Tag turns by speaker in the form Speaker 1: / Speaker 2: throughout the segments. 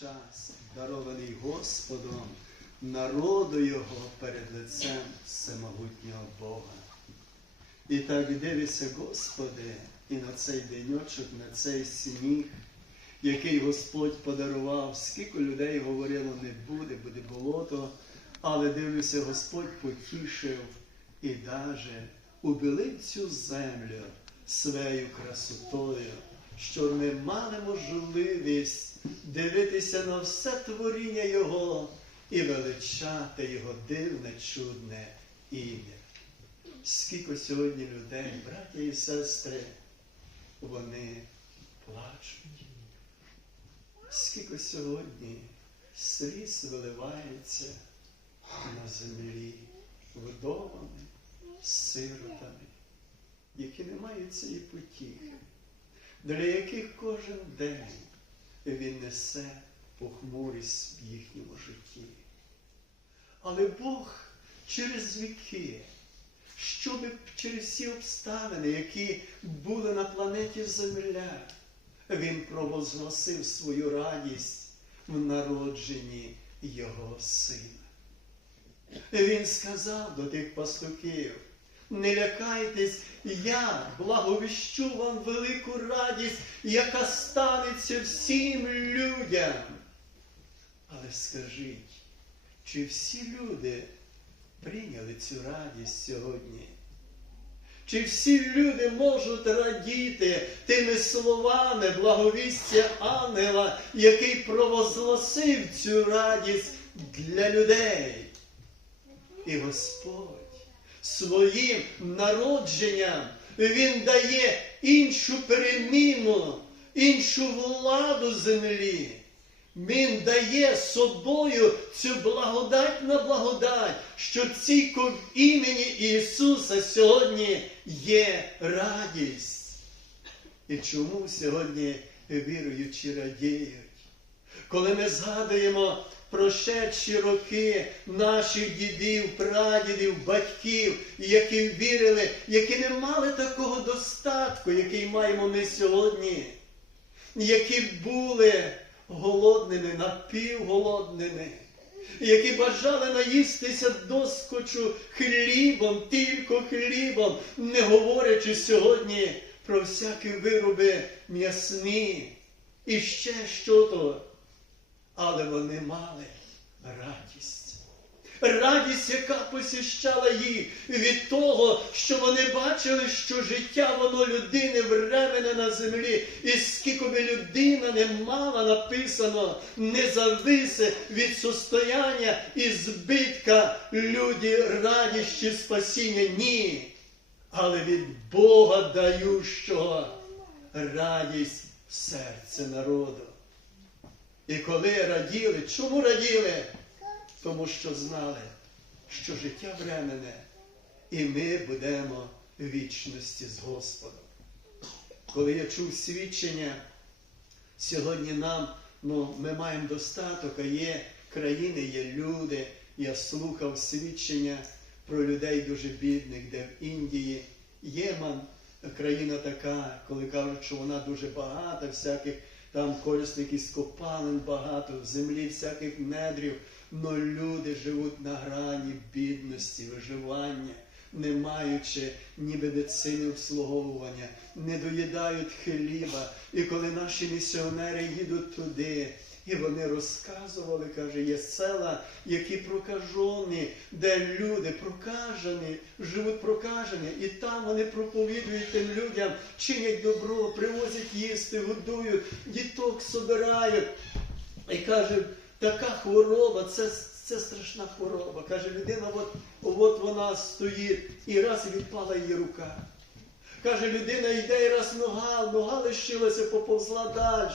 Speaker 1: час, дарований Господом, народу Його перед лицем всемогутнього Бога. І так дивися, Господи, і на цей деньочок, на цей сніг, який Господь подарував, скільки людей говорило, не буде, буде болото, але дивлюся, Господь потішив і даже убелив цю землю своєю красотою, що ми мали можливість дивитися на все творіння Його і величати Його дивне, чудне ім'я. Скільки сьогодні людей, браття і сестри, вони плачуть. Скільки сьогодні сліз виливається на землі вдовами, сиротами, які не мають цієї потіхи, для яких кожен день він несе похмурість в їхньому житті. Але Бог через віки, щоб через всі обставини, які були на планеті Земля, Він провозгласив свою радість в народженні Його Сина. Він сказав до тих пастухів, не лякайтесь, я благовіщу вам велику радість, яка станеться всім людям. Але скажіть, чи всі люди прийняли цю радість сьогодні? Чи всі люди можуть радіти тими словами благовістя ангела, який провозгласив цю радість для людей? І Господь своїм народженням Він дає іншу переміну, іншу владу землі. Він дає собою цю благодать на благодать, що в імені Ісуса сьогодні є радість. І чому сьогодні віруючі радіють? Коли ми згадуємо прошедші роки наших дідів, прадідів, батьків, які вірили, які не мали такого достатку, який маємо ми сьогодні, які були голодними, напівголодними, які бажали наїстися доскочу хлібом, тільки хлібом, не говорячи сьогодні про всякі вироби м'ясні і ще що-то. Але вони мали радість. Радість, яка посіщала їх від того, що вони бачили, що життя воно людини временне на землі, і скільки би людина не мала написано, не зависе від состояння і збитка люди радіщі спасіння. Ні. Але від Бога дающого радість в серце народу. І коли раділи, чому раділи? Тому що знали, що життя временне, і ми будемо в вічності з Господом. Коли я чув свідчення, сьогодні нам, ну, ми маємо достаток, а є країни, є люди. Я слухав свідчення про людей дуже бідних, де в Індії, Єман, країна така, коли кажуть, що вона дуже багата, всяких там корисних із копалин багато, в землі всяких недрів, но люди живуть на грані бідності, виживання, не маючи ні медицини обслуговування, не доїдають хліба. І коли наші місіонери їдуть туди, і вони розказували, каже, є села, які прокажені, де люди прокажені, живуть прокажені, і там вони проповідують тим людям, чинять добро, привозять їсти, годують, діток собирають. І каже, така хвороба, це, це страшна хвороба. Каже, людина, от, от вона стоїть, і раз і відпала її рука. Каже, людина йде і раз нога, нога лишилася, поповзла далі.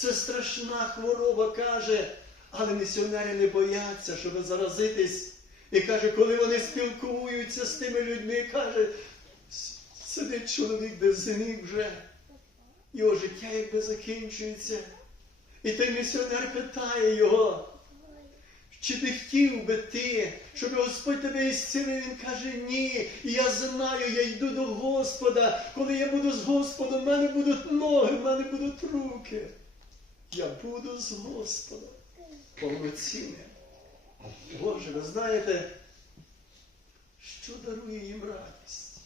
Speaker 1: Це страшна хвороба, каже, але місіонери не бояться, щоб заразитись. І каже, коли вони спілкуються з тими людьми, каже, сидить чоловік без зимі вже, його життя якби закінчується. І той місіонер питає його, чи ти хотів би ти, щоб Господь тебе ісцілив? Він каже, ні. І я знаю, я йду до Господа. Коли я буду з Господом, в мене будуть ноги, в мене будуть руки. Я буду з Господом повноцінним. Боже, ви знаєте, що дарує їм радість?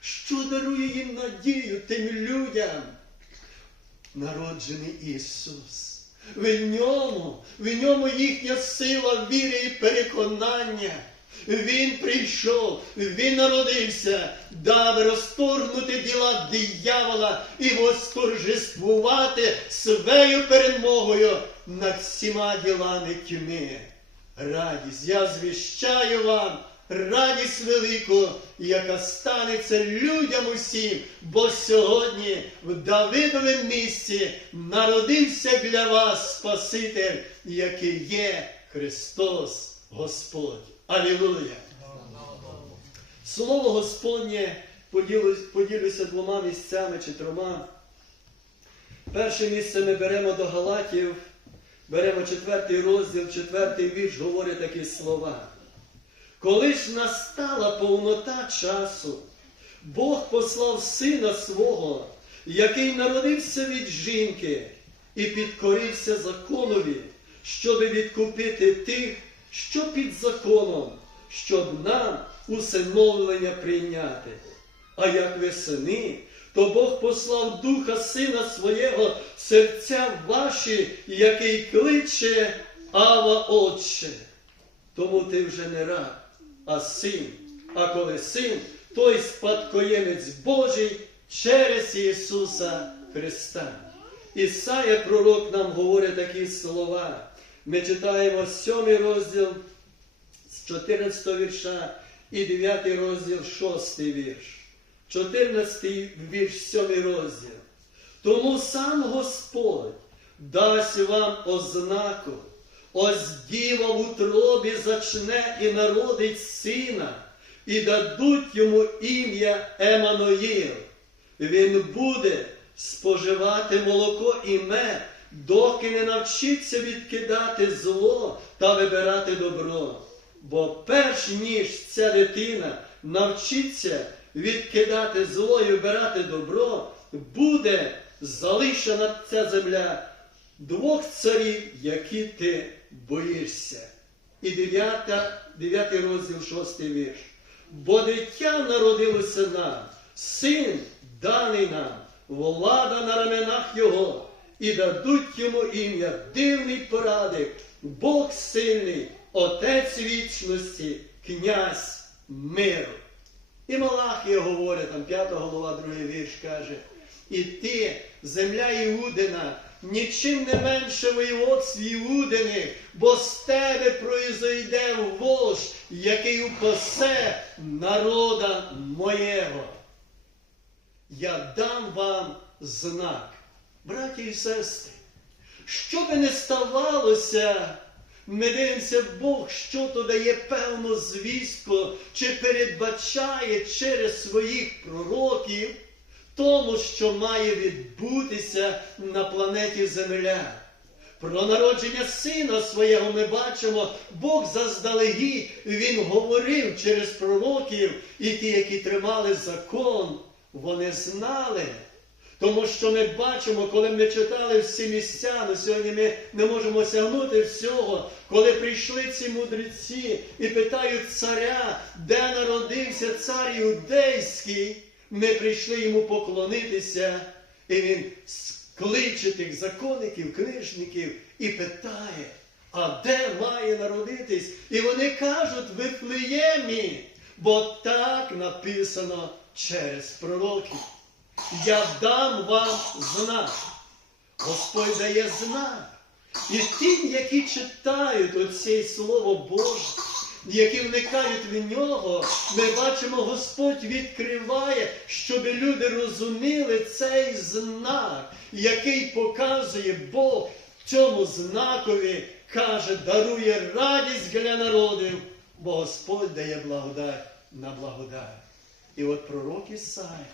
Speaker 1: Що дарує їм надію тим людям? Народжений Ісус. В ньому, в ньому їхня сила віри і переконання. Він прийшов, він народився, дав розторгнути діла диявола і восторжествувати своєю перемогою над всіма ділами тьми. Радість, я звіщаю вам радість велику, яка станеться людям усім, бо сьогодні в Давидовому місці народився для вас Спаситель, який є Христос Господь. Алілуя! Слово Господнє поділюся двома місцями чи трьома. Перше місце ми беремо до Галатів, беремо четвертий розділ, четвертий вірш, говорить такі слова. Коли ж настала повнота часу, Бог послав сина свого, який народився від жінки і підкорився законові, щоби відкупити тих, що під законом, щоб нам усиновлення прийняти. А як ви сини, то Бог послав Духа Сина Своєго серця ваші, який кличе Ава Отче. Тому ти вже не раб, а син. А коли син, той спадкоємець Божий через Ісуса Христа. Ісая пророк нам говорить такі слова. Ми читаємо 7 розділ з 14 вірша і 9 розділ 6 вірш. 14 вірш 7 розділ. Тому сам Господь дасть вам ознаку, ось діва в утробі зачне і народить сина, і дадуть йому ім'я Еммануїл. Він буде споживати молоко і мед, доки не навчиться відкидати зло та вибирати добро. Бо перш ніж ця дитина навчиться відкидати зло і вибирати добро, буде залишена ця земля двох царів, які ти боїшся. І 9, 9 розділ, 6 вірш. Бо дитя народилося нам, син даний нам, влада на раменах його, і дадуть йому ім'я дивний порадик, Бог сильний, Отець вічності, князь миру. І Малахія говорить, там 5 голова, другий вірш каже, і ти, земля Іудина, нічим не менше воєводств Іудиних, бо з тебе произойде вождь, який упасе народа моєго. Я дам вам знак, браті і сестри, що би не ставалося, ми дивимося, Бог, що то дає певну звістку, чи передбачає через своїх пророків тому, що має відбутися на планеті Земля. Про народження сина свого ми бачимо, Бог заздалегідь, Він говорив через пророків, і ті, які тримали закон, вони знали. Тому що ми бачимо, коли ми читали всі місця, на сьогодні ми не можемо сягнути всього, коли прийшли ці мудреці і питають царя, де народився цар юдейський, ми прийшли йому поклонитися, і він кличе тих законників, книжників і питає, а де має народитись? І вони кажуть Вифлеємі, бо так написано через пророків. Я дам вам знак. Господь дає знак. І тим, які читають оце Слово Боже, які вникають в нього, ми бачимо, Господь відкриває, щоб люди розуміли цей знак, який показує Бог цьому знакові, каже, дарує радість для народів, бо Господь дає благодать на благодать. І от пророк Ісая,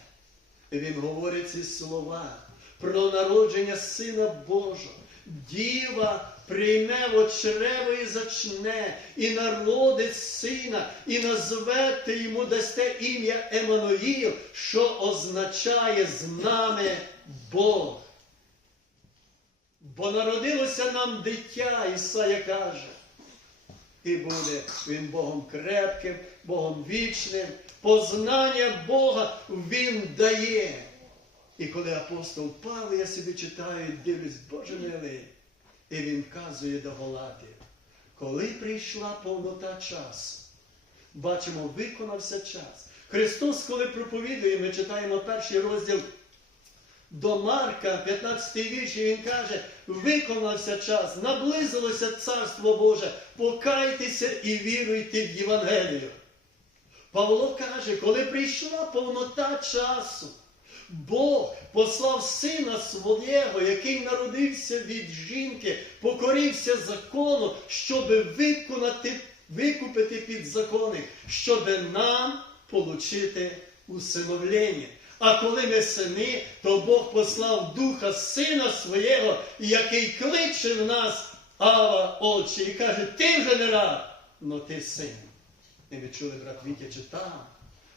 Speaker 1: він говорить ці слова про народження Сина Божого. Діва прийме в очрево і зачне, і народить сина, і назвете йому дасте ім'я Еммануїл, що означає з нами Бог. Бо народилося нам дитя, Ісая каже. І буде він Богом крепким, Богом вічним, познання Бога Він дає. І коли апостол Павло, я собі читаю, і дивлюсь, Боже милий, і він вказує до Галатів, коли прийшла повнота часу, бачимо, виконався час. Христос, коли проповідує, ми читаємо перший розділ до Марка, 15 вірш, і він каже, виконався час, наблизилося Царство Боже, покайтеся і віруйте в Євангелію. Павло каже, коли прийшла повнота часу, Бог послав сина свого, який народився від жінки, покорився закону, щоб виконати, викупити підзаконних, щоб нам получити усиновлення. А коли ми сини, то Бог послав Духа Сина Своєго, який кличе в нас Ава Отче, і каже, ти вже не раб, но ти син. І ви чули, брат Вітя читав.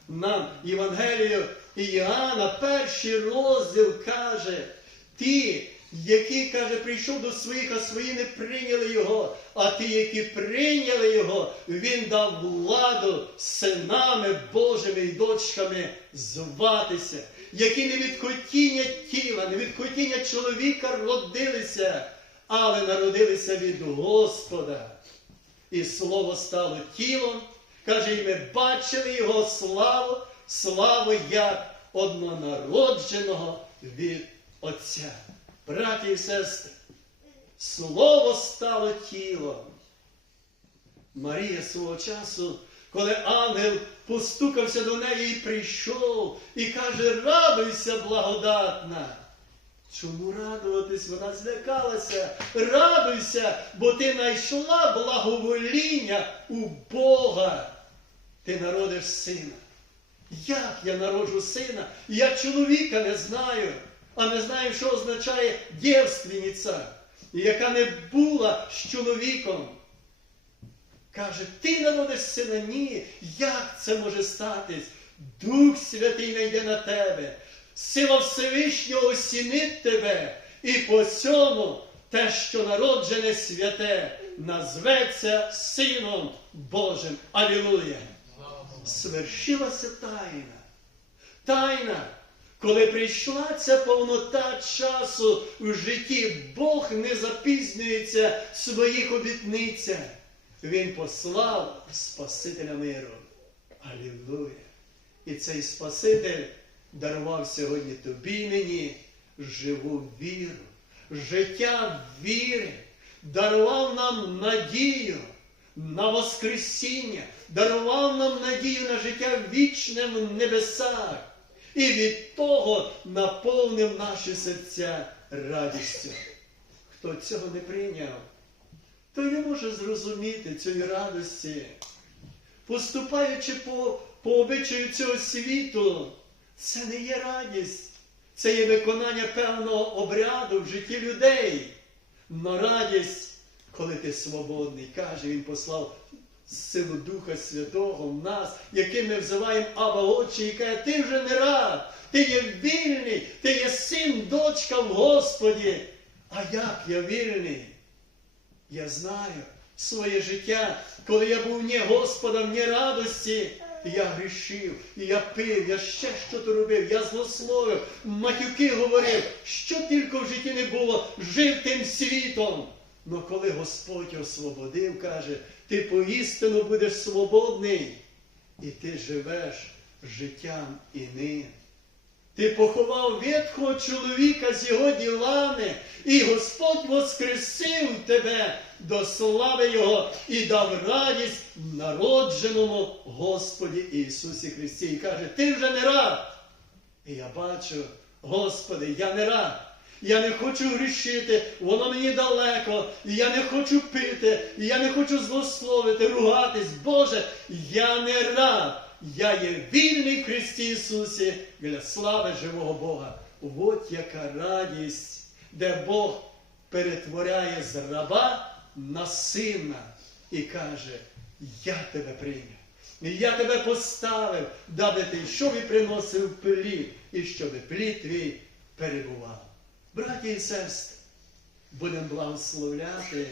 Speaker 1: Нам Євангелію Іоанна, перший розділ каже, ті, які, каже, прийшов до своїх, а свої не прийняли його, а ті, які прийняли його, він дав владу синами Божими і дочками зватися, які не від хотіння тіла, не від хотіння чоловіка родилися, але народилися від Господа. І слово стало тілом. Каже, і ми бачили його славу, славу як однонародженого від Отця. Браті і сестри, слово стало тілом. Марія свого часу, коли ангел постукався до неї і прийшов, і каже, радуйся, благодатна. Чому радуватись? Вона злякалася. Радуйся, бо ти знайшла благовоління у Бога. Ти народиш сина. Як я народжу сина? Я чоловіка не знаю, а не знаю, що означає дівственниця, яка не була з чоловіком. Каже, ти народиш сина? Ні. Як це може статись? Дух Святий найде на тебе. Сила Всевишнього осінить тебе, і по цьому те, що народжене святе, назветься Сином Божим. Алілуя! Свершилася тайна. Тайна, коли прийшла ця повнота часу в житті, Бог не запізнюється в своїх обітницях. Він послав Спасителя миру. Алілуя! І цей Спаситель дарував сьогодні тобі і мені живу віру, життя віри, дарував нам надію на Воскресіння, дарував нам надію на життя вічне в небесах. І від того наповнив наші серця радістю. Хто цього не прийняв, то не може зрозуміти цієї радості, поступаючи по, по обичаю цього світу. Це не є радість, це є виконання певного обряду в житті людей. Но радість, коли ти свободний, каже, Він послав силу Духа Святого в нас, яким ми взиваємо Аба Отче, і каже, ти вже не раб, ти є вільний, ти є син, дочка в Господі. А як я вільний? Я знаю своє життя, коли я був не Господом, ні радості. Я грішив, і я пив, я ще що то робив, я злословив, матюки говорив, що тільки в житті не було, жив тим світом. Но коли Господь освободив, каже, ти поістину будеш свободний, і ти живеш життям і ним. Ти поховав ветхого чоловіка з його ділами, і Господь воскресив тебе до слави Його і дав радість народженому Господі Ісусі Христі. І каже, ти вже не раб. І я бачу, Господи, я не раб. Я не хочу грішити, воно мені далеко, я не хочу пити, я не хочу злословити, ругатись. Боже, я не раб. Я є вільний в Христі Ісусі для слави живого Бога. От яка радість, де Бог перетворяє з раба на сина і каже, я тебе прийняв. Я тебе поставив, даби ти йшов і приносив плід, і щоб плід твій перебував. Браті і сестри, будемо благословляти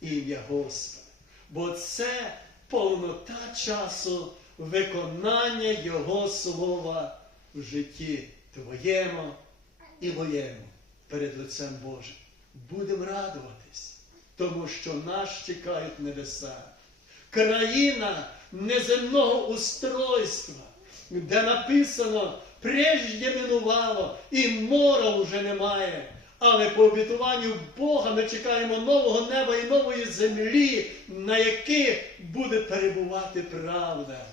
Speaker 1: ім'я Господа. Бо це повнота часу виконання Його слова в житті твоєму і моєму перед лицем Божим. Будемо радуватись, тому що нас чекають небеса. Країна неземного устройства, де написано, прежде минувало, і мора вже немає. Але по обітуванню Бога ми чекаємо нового неба і нової землі, на яких буде перебувати правда.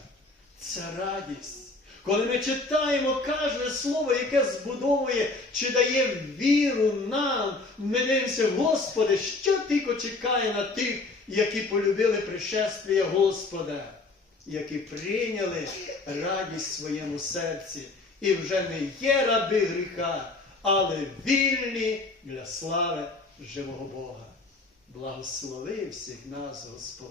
Speaker 1: Це радість. Коли ми читаємо кожне слово, яке збудовує чи дає віру нам, ми дивимося, Господи, що тільки чекає на тих, які полюбили пришествие Господа, які прийняли радість в своєму серці і вже не є раби гріха, але вільні для слави живого Бога. Благослови всіх нас, Господь.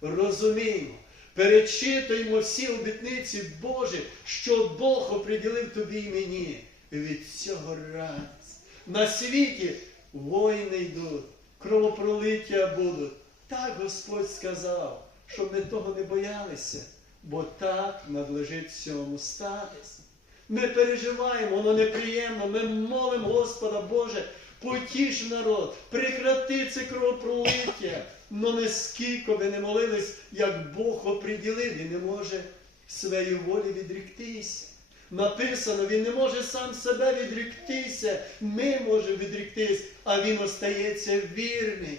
Speaker 1: Розуміємо, перечитуємо всі обітниці Божі, що Бог оприділив тобі і мені. Від цього радість. На світі воїни йдуть, кровопролиття будуть. Так Господь сказав, щоб ми того не боялися, бо так надлежить всьому статися. Ми переживаємо, воно неприємно. Ми молимо Господа Боже, потіш народ, прекрати це кровопролиття. Но не скільки би не молились, як Бог оприділив, і не може своєї волі відріктися. Написано, він не може сам себе відріктися, ми можемо відріктись, а він остається вірний.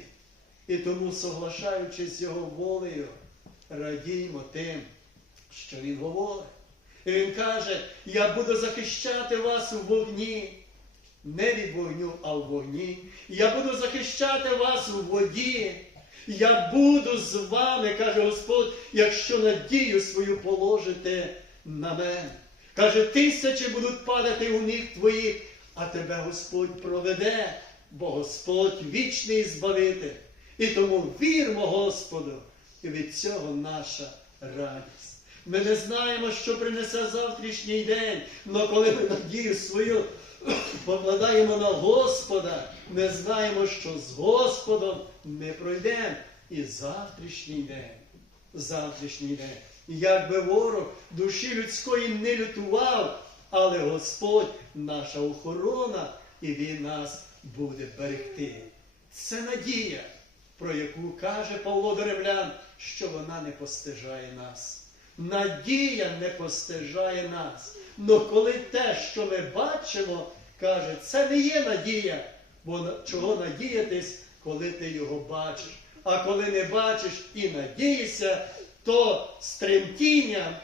Speaker 1: І тому, соглашаючись з його волею, радіймо тим, що він говорить. І він каже, я буду захищати вас у вогні. Не від вогню, а в вогні. Я буду захищати вас у воді. Я буду з вами, каже Господь, якщо надію свою положите на мене. Каже, тисячі будуть падати у ніг твоїх, а тебе Господь проведе, бо Господь вічний збавитель. І тому вірмо Господу, і від цього наша радість. Ми не знаємо, що принесе завтрашній день, але коли ми надію свою покладаємо на Господа, ми знаємо, що з Господом ми пройдемо і завтрашній день. Завтрашній день. Як би ворог душі людської не лютував, але Господь наша охорона, і Він нас буде берегти. Це надія, про яку каже Павло до Римлян, що вона не постижає нас. Надія не постижає нас. Но коли те, що ми бачимо, каже, це не є надія, бо чого надіятись, коли ти його бачиш. А коли не бачиш і надієшся, то з тремтінням,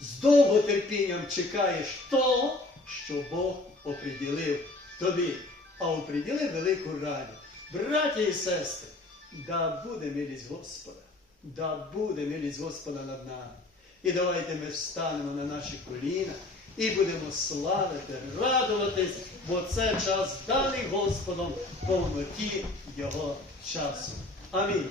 Speaker 1: з довготерпінням чекаєш того, що Бог оприділив тобі, а оприділив велику радість. Браті і сестри, да буде милість Господа, да буде милість Господа над нами. І давайте ми встанемо на наші коліна і будемо славити, радуватись, бо це час даний Господом по меті Його часу. Амінь.